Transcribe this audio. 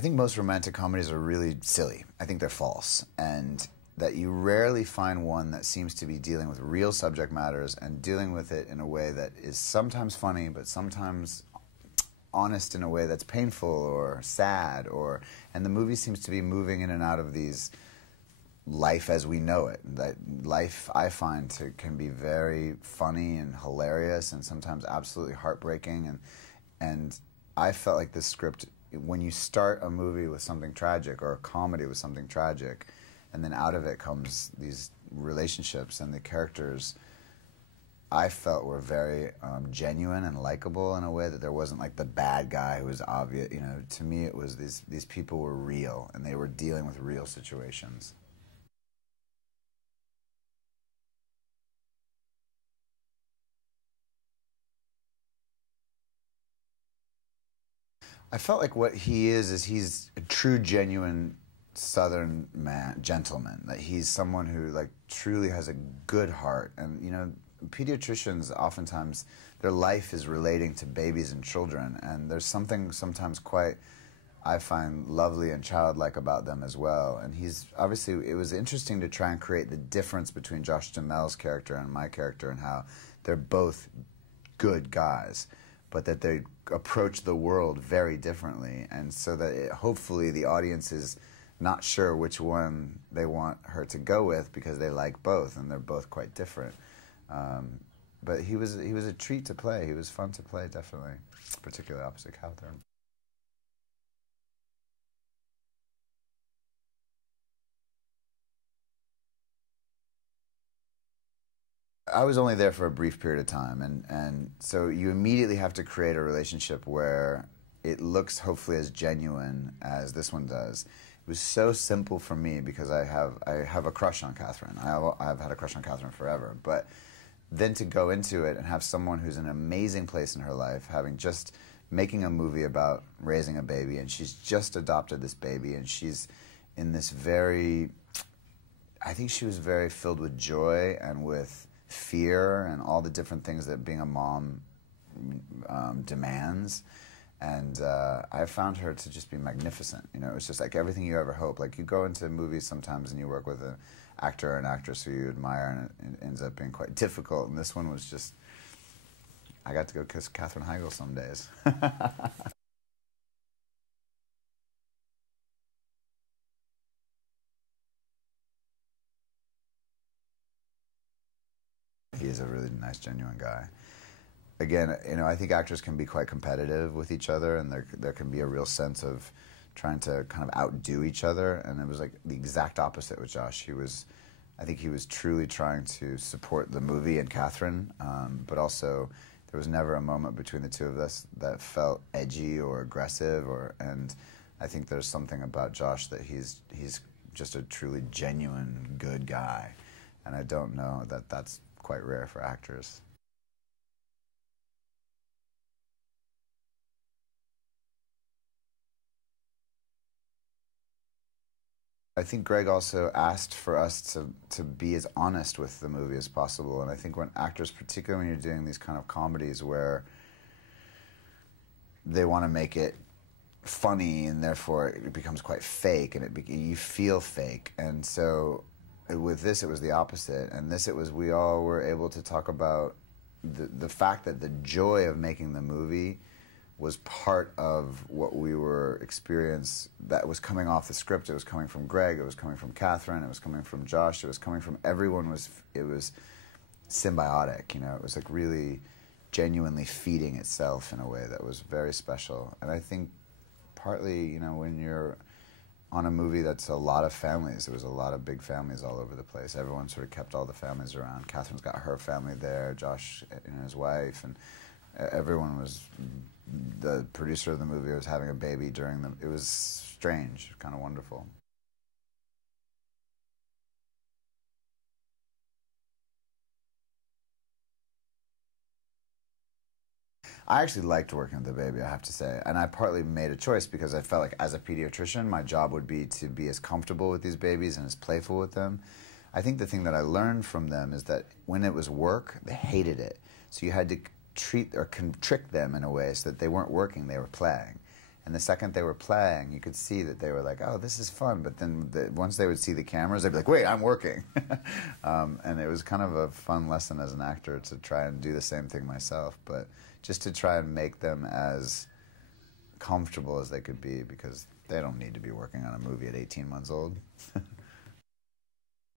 I think most romantic comedies are really silly. I think they're false. And that you rarely find one that seems to be dealing with real subject matters and dealing with it in a way that is sometimes funny, but sometimes honest in a way that's painful or sad. And the movie seems to be moving in and out of these life as we know it. That life, I find, can be very funny and hilarious and sometimes absolutely heartbreaking. And I felt like this script, when you start a movie with something tragic or a comedy with something tragic, and then out of it comes these relationships and the characters, I felt were very genuine and likable in a way that there wasn't like the bad guy who was obvious. You know, to me it was these people were real and they were dealing with real situations. I felt like what he is he's a true, genuine Southern man, gentleman. That he's someone who like truly has a good heart. And you know, pediatricians oftentimes their life is relating to babies and children, and there's something sometimes quite, I find, lovely and childlike about them as well. And he's obviously, it was interesting to try and create the difference between Josh Duhamel's character and my character, and how they're both good guys, but that they approach the world very differently, and so that hopefully the audience is not sure which one they want her to go with because they like both and they're both quite different. But he was a treat to play. He was fun to play, definitely, particularly opposite Catherine. I was only there for a brief period of time, and so you immediately have to create a relationship where it looks hopefully as genuine as this one does. It was so simple for me because I have a crush on Catherine. I've had a crush on Catherine forever, but then to go into it and have someone who's in an amazing place in her life, having just making a movie about raising a baby, and she's just adopted this baby, and she's in this very, I think she was very filled with joy and with fear and all the different things that being a mom demands. And I found her to just be magnificent. You know, it was just like everything you ever hope. Like you go into movies sometimes and you work with an actor or an actress who you admire, and it ends up being quite difficult. And this one was just, I got to go kiss Katherine Heigl some days. He is a really nice, genuine guy. Again, you know, I think actors can be quite competitive with each other, and there can be a real sense of trying to kind of outdo each other. And it was like the exact opposite with Josh. I think he was truly trying to support the movie and Catherine, but also there was never a moment between the two of us that felt edgy or aggressive. And I think there's something about Josh that he's just a truly genuine good guy, and I don't know that that's quite rare for actors. I think Greg also asked for us to be as honest with the movie as possible, and I think when actors, particularly when you're doing these kind of comedies where they want to make it funny and therefore it becomes quite fake, and you feel fake, and so with this it was the opposite, and this it was we all were able to talk about the fact that the joy of making the movie was part of what we were experiencing that was coming off the script. It was coming from Greg, it was coming from Catherine, it was coming from Josh, it was coming from everyone. It was symbiotic, you know, it was like really genuinely feeding itself in a way that was very special. And I think partly, you know, when you're on a movie that's a lot of families, there was a lot of big families all over the place. Everyone sort of kept all the families around. Catherine's got her family there, Josh and his wife, and everyone was, the producer of the movie was having a baby during the, it was strange, kind of wonderful. I actually liked working with the baby, I have to say. And I partly made a choice because I felt like as a pediatrician, my job would be to be as comfortable with these babies and as playful with them. I think the thing that I learned from them is that when it was work, they hated it. So you had to treat or trick them in a way so that they weren't working, they were playing. And the second they were playing, you could see that they were like, "Oh, this is fun." But then once they would see the cameras, they'd be like, "Wait, I'm working." And it was kind of a fun lesson as an actor to try and do the same thing myself, but just to try and make them as comfortable as they could be, because they don't need to be working on a movie at 18 months old.